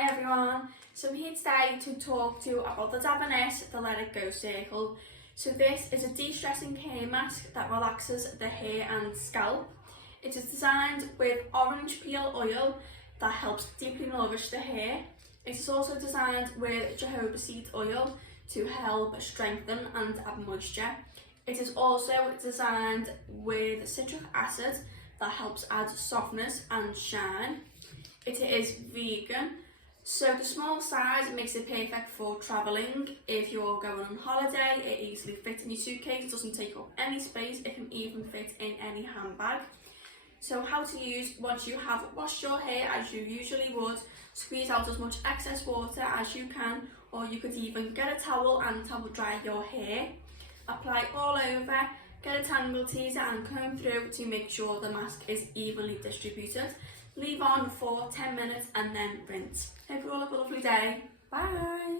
Hi everyone, so I'm here today to talk to you about the Davines, the Let It Go circle. So this is a de-stressing hair mask that relaxes the hair and scalp. It is designed with orange peel oil that helps deeply nourish the hair. It is also designed with jojoba seed oil to help strengthen and add moisture. It is also designed with citric acid that helps add softness and shine. It is vegan, so the small size makes it perfect for travelling. If you're going on holiday, it easily fits in your suitcase, it doesn't take up any space, it can even fit in any handbag. So how to use: once you have washed your hair as you usually would, squeeze out as much excess water as you can, or you could even get a towel and towel dry your hair. Apply all over, get a tangle teaser and comb through to make sure the mask is evenly distributed. Leave on for 10 minutes and then rinse. Hope you all have a lovely day. Bye!